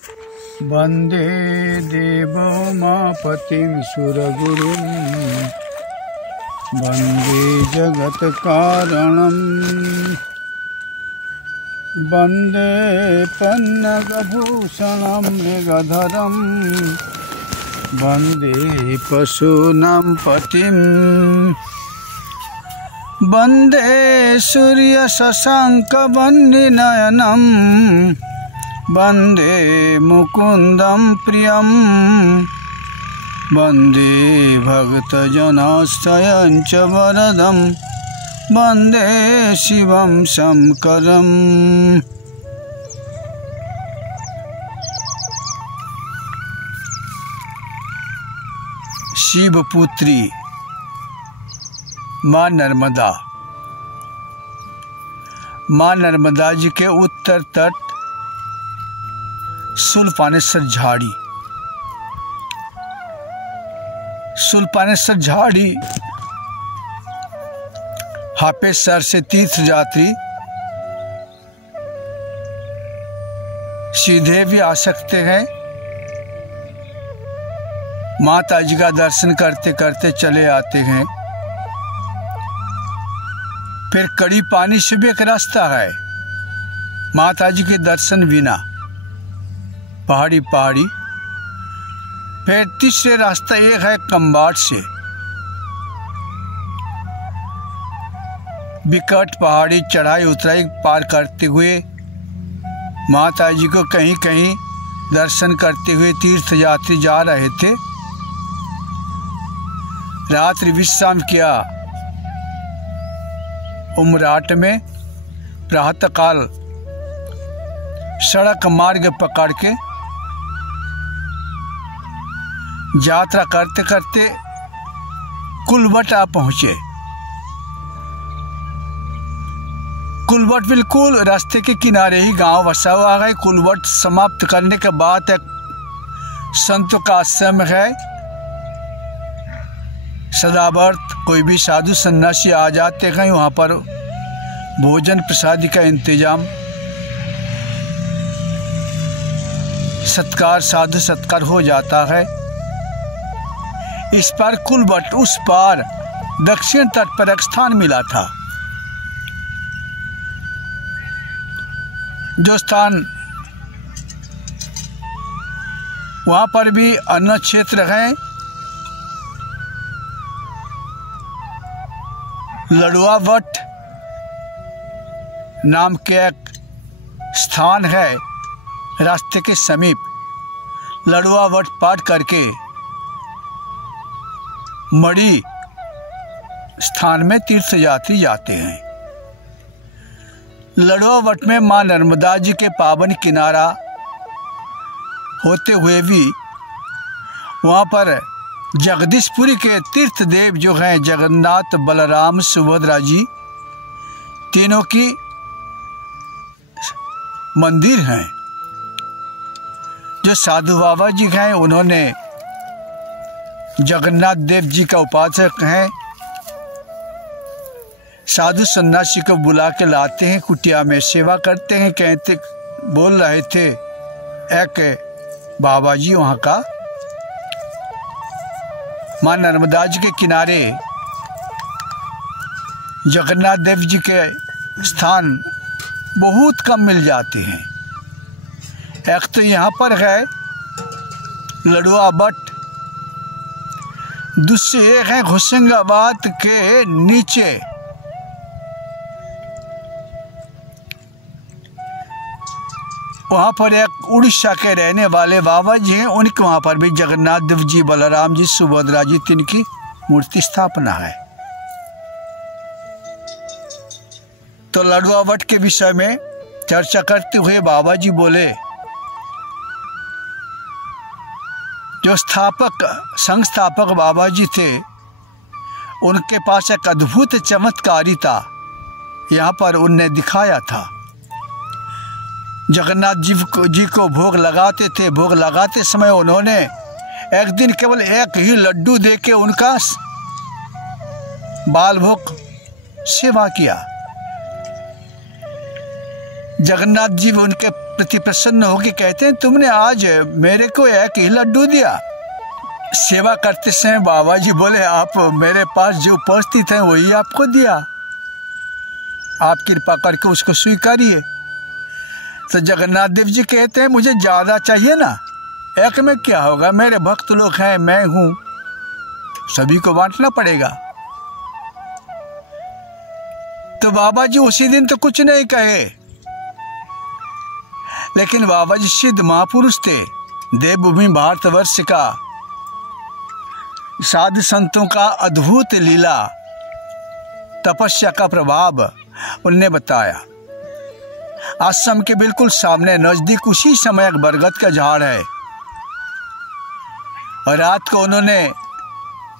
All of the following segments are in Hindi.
वन्दे देवोमापतिं सुरगुरुं वन्दे जगत्कारणं वन्दे पन्नगभूषणं मृगधरं वन्दे पशूनां पतिं वन्दे सूर्यशशाङ्कवह्निनयनं वन्दे मुकुन्दं प्रियं वन्दे भक्तजनाश्रयं च वरदं वन्दे शिवं शङ्करम्। शिवपुत्री माँ नर्मदा। माँ नर्मदा जी के उत्तर तट सुल्पानेश्वर झाड़ी। सुल्पानेश्वर झाड़ी हापेसर से तीर्थयात्री सीधे भी आ सकते हैं, माता जी का दर्शन करते करते चले आते हैं। फिर कड़ी पानी से भी एक रास्ता है माता जी के दर्शन बिना, पहाड़ी पहाड़ी। फिर तीसरे रास्ता एक है कम्बाट से, विकट पहाड़ी चढ़ाई उतराई पार करते हुए माता जी को कहीं कहीं दर्शन करते हुए तीर्थयात्री जा रहे थे। रात्रि विश्राम किया उमराट में। प्रातःकाल सड़क मार्ग पकड़ के यात्रा करते करते कुलवट आ पहुंचे। कुलवट बिल्कुल रास्ते के किनारे ही गांव बसा हुआ है। कुलवट समाप्त करने के बाद एक संतों का आश्रम है। सदावर्त कोई भी साधु सन्यासी आ जाते हैं, वहाँ पर भोजन प्रसादी का इंतजाम, सत्कार साधु सत्कार हो जाता है। इस पार कुलवट, उस पार दक्षिण तट पर एक स्थान मिला था, जो स्थान वहाँ पर भी अन्न क्षेत्र है। लड़ुआवट नाम के एक स्थान है रास्ते के समीप। लड़ुआवट पार करके मड़ी स्थान में तीर्थयात्री जाते हैं। लड़ुआवट में माँ नर्मदा जी के पावन किनारा होते हुए भी वहाँ पर जगदीशपुरी के तीर्थ देव जो हैं जगन्नाथ, बलराम, सुभद्रा जी, तीनों की मंदिर हैं। जो साधु बाबा जी हैं उन्होंने जगन्नाथ देव जी का उपासक हैं। साधु सन्यासी को बुला के लाते हैं, कुटिया में सेवा करते हैं। कहते बोल रहे थे एक बाबा जी वहाँ का माँ नर्मदा जी के किनारे जगन्नाथ देव जी के स्थान बहुत कम मिल जाते हैं। एक तो यहाँ पर है लड़ुआवट, दूसरे एक है होशंगाबाद के नीचे वहाँ पर एक उड़ीसा के रहने वाले बाबा जी हैं। उनके वहाँ पर भी जगन्नाथ देव जी, बलराम जी, सुभद्रा जी, तीन की मूर्ति स्थापना है। तो लड़ुआवट के विषय में चर्चा करते हुए बाबा जी बोले, जो संस्थापक बाबा जी थे उनके पास एक अद्भुत चमत्कारिता यहाँ पर उनने दिखाया था। जगन्नाथ जी को भोग लगाते थे। भोग लगाते समय उन्होंने एक दिन केवल एक ही लड्डू देके उनका बाल भोग सेवा किया। जगन्नाथ जी उनके प्रति प्रसन्न होकर कहते हैं, तुमने आज मेरे को एक ही लड्डू दिया। सेवा करते समय बाबा जी बोले, आप मेरे पास जो उपस्थित हैं वही आपको दिया, आप कृपा करके उसको स्वीकारिए। तो जगन्नाथ देव जी कहते हैं, मुझे ज़्यादा चाहिए ना, एक में क्या होगा, मेरे भक्त लोग हैं, मैं हूँ, सभी को बांटना पड़ेगा। तो बाबा जी उसी दिन तो कुछ नहीं कहे, लेकिन बाबा जी सिद्ध महापुरुष थे, देवभूमि भारतवर्ष का साधु संतों का अद्भुत लीला तपस्या का प्रभाव उनने बताया। आश्रम के बिल्कुल सामने नजदीक उसी समय एक बरगद का झाड़ है, और रात को उन्होंने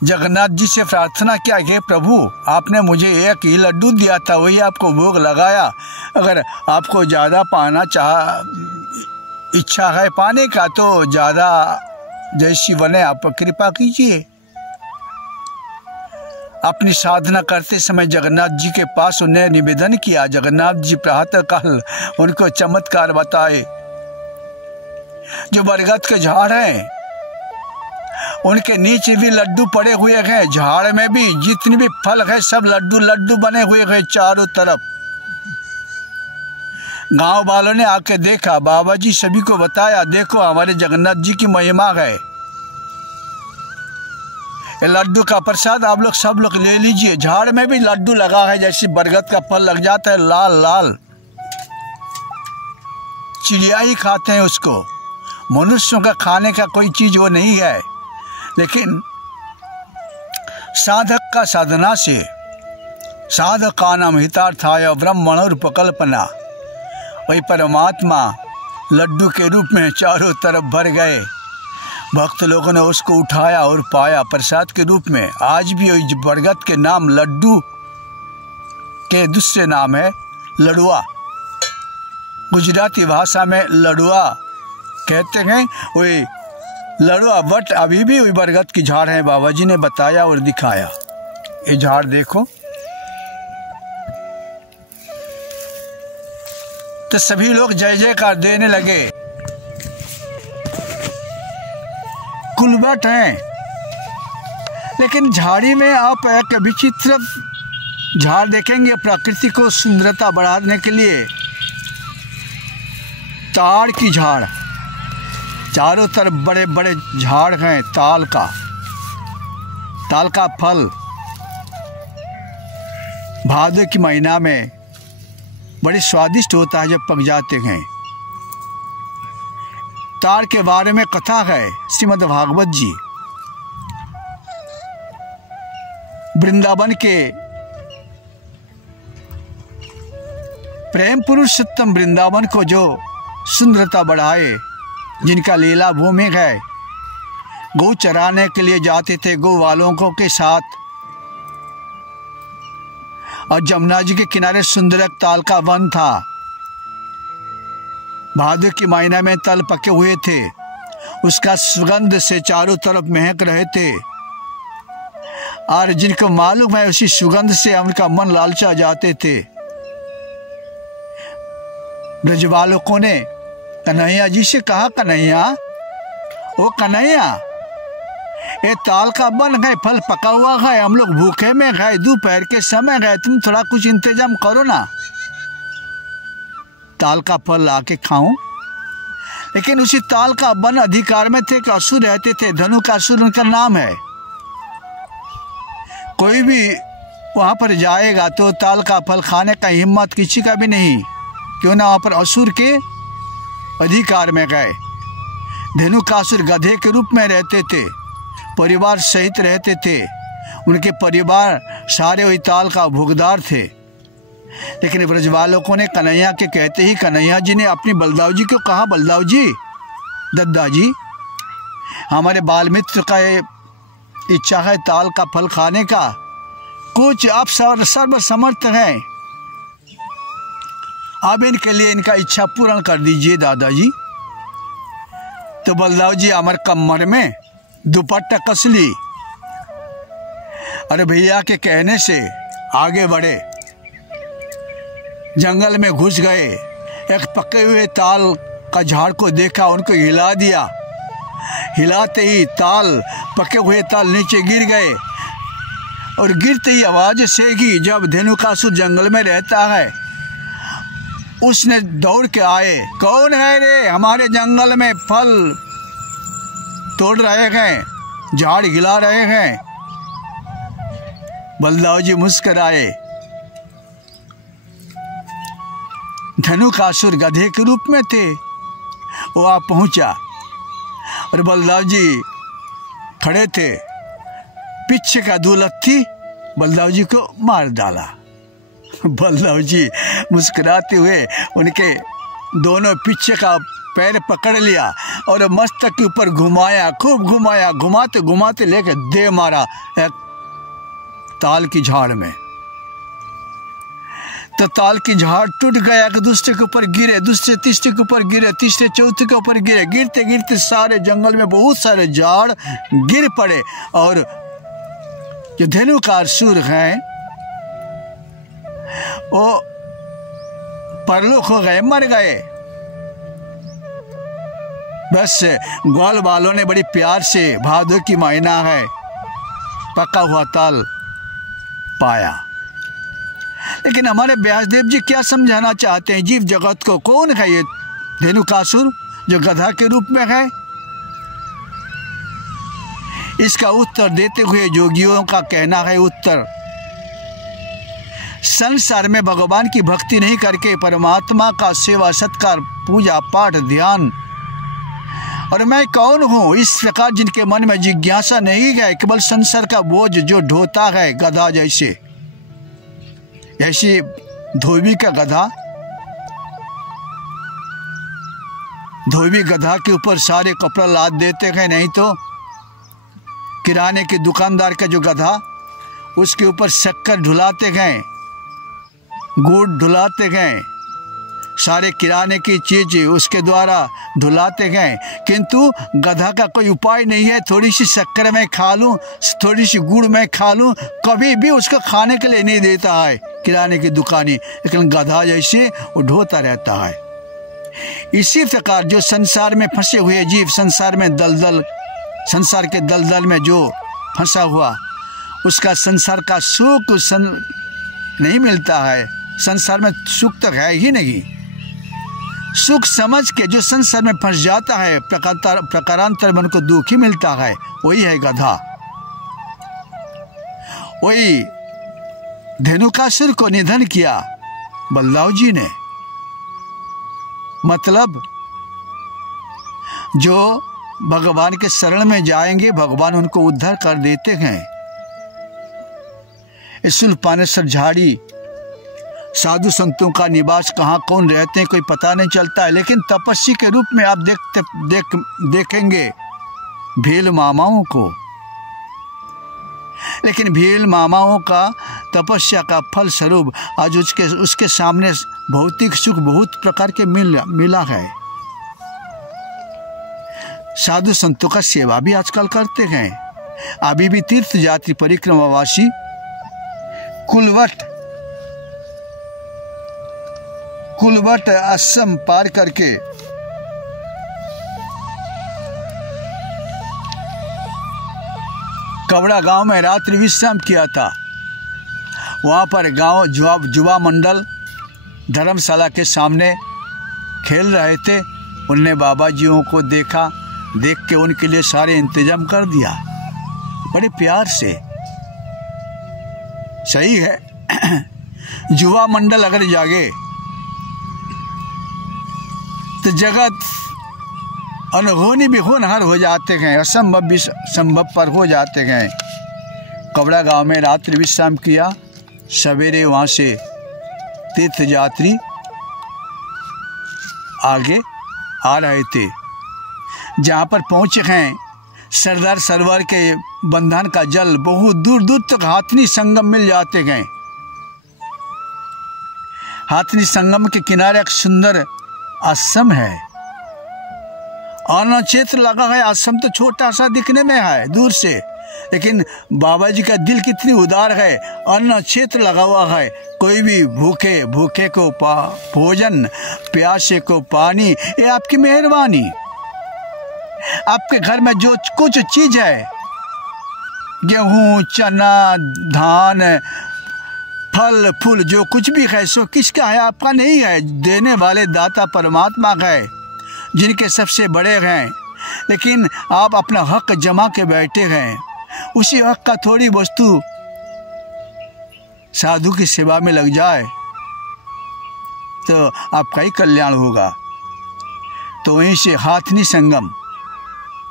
जगन्नाथ जी से प्रार्थना किया कि प्रभु, आपने मुझे एक ही लड्डू दिया था, वही आपको भोग लगाया, अगर आपको ज़्यादा पाना इच्छा है पाने का तो ज़्यादा जैसी बने आप कृपा कीजिए। अपनी साधना करते समय जगन्नाथ जी के पास उन्हें निवेदन किया। जगन्नाथ जी प्रातःकाल उनको चमत्कार बताए। जो बरगद के झाड़ हैं उनके नीचे भी लड्डू पड़े हुए हैं, झाड़ में भी जितने भी फल है सब लड्डू लड्डू बने हुए हैं चारों तरफ। गांव वालों ने आके देखा, बाबा जी सभी को बताया, देखो हमारे जगन्नाथ जी की महिमा है, ये लड्डू का प्रसाद आप लोग सब लोग ले लीजिए। झाड़ में भी लड्डू लगा है, जैसे बरगद का फल लग जाता है लाल लाल, चिड़िया ही खाते हैं उसको, मनुष्यों का खाने का कोई चीज वो नहीं है। लेकिन साधक का साधना से साधक का नाम हितार्थाय ब्रह्मणोपकल्पना, वही परमात्मा लड्डू के रूप में चारों तरफ भर गए। भक्त लोगों ने उसको उठाया और पाया प्रसाद के रूप में। आज भी वही बरगद के नाम लड्डू के दूसरे नाम है लडुआ, गुजराती भाषा में लडुआ कहते हैं। वही लडुआ बट अभी भी वही बरगद की झाड़ है, बाबा जी ने बताया और दिखाया। ये झाड़ देखो। तो सभी लोग जय जयकार देने लगे। कुलबट हैं, लेकिन झाड़ी में आप एक विचित्र झाड़ देखेंगे। प्रकृति को सुंदरता बढ़ाने के लिए ताड़ की झाड़, चारों तरफ बड़े बड़े झाड़ हैं ताल का फल भादो की महीना में बड़ी स्वादिष्ट होता है जब पक जाते हैं। ताड़ के बारे में कथा है श्रीमद् भागवत जी। वृंदावन के प्रेम पुरुषोत्तम वृंदावन को जो सुंदरता बढ़ाए, जिनका लीला भूमि है, गौ चराने के लिए जाते थे गौ वालों को के साथ, और जमुना जी के किनारे सुंदर ताल का वन था। भादो की महीना में तल पके हुए थे, उसका सुगंध से चारों तरफ महक रहे थे, और जिनको मालूम है उसी सुगंध से उनका मन लालचा जाते थे। ब्रजबालकों ने कन्हैया जी से कहा, कन्हैया, ओ कन्हैया, ये ताल का बन गए, फल पका हुआ है, हम लोग भूखे में गए, दोपहर के समय गए, तुम थोड़ा कुछ इंतजाम करो ना, ताल का फल लाके खाऊं। लेकिन उसी ताल का वन अधिकार में थे कि असुर रहते थे, धनु का असुर उनका नाम है। कोई भी वहां पर जाएगा तो ताल का फल खाने का हिम्मत किसी का भी नहीं, क्यों ना वहां पर असुर के अधिकार में गए। धेनुकासुर गधे के रूप में रहते थे, परिवार सहित रहते थे, उनके परिवार सारे वही ताल का भोगदार थे। लेकिन ब्रजबालकों ने कन्हैया के कहते ही कन्हैया जी ने अपनी बलदाव जी को कहा, बलदाव जी, दद्दा जी, हमारे बाल मित्र का इच्छा है ताल का फल खाने का, कुछ आप सर्व समर्थ हैं, आप इनके लिए इनका इच्छा पूर्ण कर दीजिए दादाजी। तो बलदाव जी अमर कमर में दुपट्टा कस ली, अरे भैया के कहने से आगे बढ़े, जंगल में घुस गए, एक पके हुए ताल का झाड़ को देखा, उनको हिला दिया। हिलाते ही ताल, पके हुए ताल नीचे गिर गए और गिरते ही आवाज सेगी। जब धेनुकासुर जंगल में रहता है, उसने दौड़ के आए, कौन है रे, हमारे जंगल में फल तोड़ रहे हैं, झाड़ हिला रहे हैं। बलदाऊ जी मुस्कुराए। धेनुकासुर गधे के रूप में थे। वो आ पहुंचा और बलदाऊ जी खड़े थे, पीछे का दो लत्थी बलदाऊ जी को मार डाला। बलदाऊ जी मुस्कुराते हुए उनके दोनों पीछे का पैर पकड़ लिया और मस्तक के ऊपर घुमाया, खूब घुमाया, घुमाते घुमाते लेके दे मारा एक ताल की झाड़ में। तो ताल की झाड़ टूट गया, एक दूसरे के ऊपर गिरे, दूसरे तीसरे के ऊपर गिरे, तीसरे चौथे के ऊपर गिरे। गिरते गिरते सारे जंगल में बहुत सारे झाड़ गिर पड़े और जो धेनुकासुर हैं वो परलोक हो गए, मर गए। बस ग्वाल वालों ने बड़ी प्यार से भादों की महीना है, पका हुआ ताल पाया। लेकिन हमारे व्यासदेव जी क्या समझाना चाहते हैं जीव जगत को? कौन है ये धेनुकासुर जो गधा के रूप में है? इसका उत्तर देते हुए जोगियों का कहना है, उत्तर संसार में भगवान की भक्ति नहीं करके परमात्मा का सेवा सत्कार पूजा पाठ ध्यान और मैं कौन हूं, इस प्रकार जिनके मन में जिज्ञासा नहीं है, केवल संसार का बोझ जो ढोता है गधा जैसे, ऐसी धोबी का गधा, धोबी गधा के ऊपर सारे कपड़ा लाद देते हैं। नहीं तो किराने के दुकानदार का जो गधा, उसके ऊपर शक्कर ढुलाते गए, गुड़ ढुलाते गए, सारे किराने की चीज उसके द्वारा ढुलाते गए। किंतु गधा का कोई उपाय नहीं है, थोड़ी सी शक्कर में खा लूं, थोड़ी सी गुड़ में खा लूं, कभी भी उसको खाने के लिए नहीं देता है किराने की दुकानी। लेकिन गधा जैसे वो ढोता रहता है। इसी प्रकार जो संसार में फंसे हुए जीव, संसार में दलदल, संसार के दलदल में जो फंसा हुआ, उसका संसार का सुख नहीं मिलता है। संसार में सुख तो है ही नहीं। सुख समझ के जो संसार में फंस जाता है, प्रकारांतर मन को दुख ही मिलता है, वही है गधा। वही धेनुकासुर को निधन किया बलदाऊ जी ने। मतलब जो भगवान के शरण में जाएंगे, भगवान उनको उद्धार कर देते हैं। शूलपाणेश्वर झाड़ी साधु संतों का निवास कहाँ कौन रहते हैं कोई पता नहीं चलता है, लेकिन तपस्वी के रूप में आप देखेंगे भील मामाओं को। लेकिन भील मामाओं का तपस्या का फल स्वरूप आज उसके सामने भौतिक सुख बहुत प्रकार के मिला है। साधु संतों का सेवा भी आजकल करते हैं। अभी भी तीर्थ यात्री परिक्रमावासी कुलवट आश्रम पार करके कवड़ा गांव में रात्रि विश्राम किया था। वहां पर गांव युवा मंडल धर्मशाला के सामने खेल रहे थे। उनने बाबा जियों को देखा, देख के उनके लिए सारे इंतजाम कर दिया बड़े प्यार से। सही है युवा मंडल अगर जागे तो जगत अनहोनी भी होनहार हो जाते हैं, असंभव भी संभव पर हो जाते हैं। कवड़ा गांव में रात्रि विश्राम किया। सवेरे वहां से तीर्थ यात्री आगे आ रहे थे। जहां पर पहुंचे हैं सरदार सरोवर के बंधन का जल बहुत दूर दूर तक हाथनी संगम मिल जाते हैं। हाथनी संगम के किनारे एक सुंदर आश्रम है। अन्न क्षेत्र लगा है। आश्रम तो छोटा सा दिखने में है दूर से, लेकिन बाबा जी का दिल कितनी उदार है। अन्न क्षेत्र लगा हुआ है, कोई भी भूखे को भोजन, प्यासे को पानी, ये आपकी मेहरबानी। आपके घर में जो कुछ चीज है, गेहूं, चना, धान, फल फूल, जो कुछ भी है सो किसका है? आपका नहीं है। देने वाले दाता परमात्मा का है, जिनके सबसे बड़े हैं। लेकिन आप अपना हक जमा के बैठे हैं। उसी हक का थोड़ी वस्तु साधु की सेवा में लग जाए तो आपका ही कल्याण होगा। तो वहीं से हाथनी संगम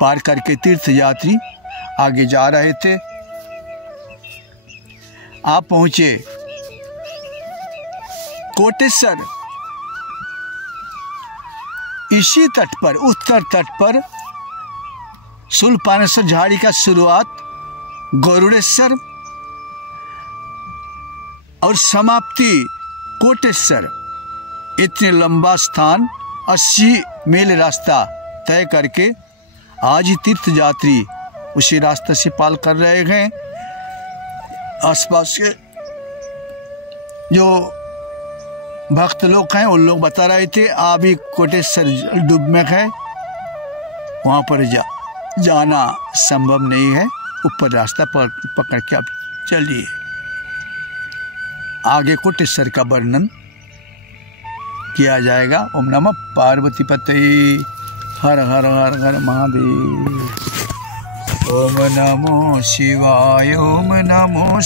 पार करके तीर्थ यात्री आगे जा रहे थे। आप पहुंचे कोटेश्वर। इसी तट पर, उत्तर तट पर शूलपाणेश्वर झाड़ी का शुरुआत गरुड़ेश्वर और समाप्ति कोटेश्वर। इतने लंबा स्थान 80 मील रास्ता तय करके आज ही तीर्थ यात्री उसी रास्ते से पाल कर रहे हैं। आसपास के जो भक्त लोग हैं उन लोग बता रहे थे अभी कोटेश्वर डूब में है, वहाँ पर जाना संभव नहीं है। ऊपर रास्ता पकड़ के आप चलिए। आगे कोटेश्वर का वर्णन किया जाएगा। ओम नमः पार्वती पते, हर हर हर हर महादेव। ओम नमो शिवाय, ओम नमो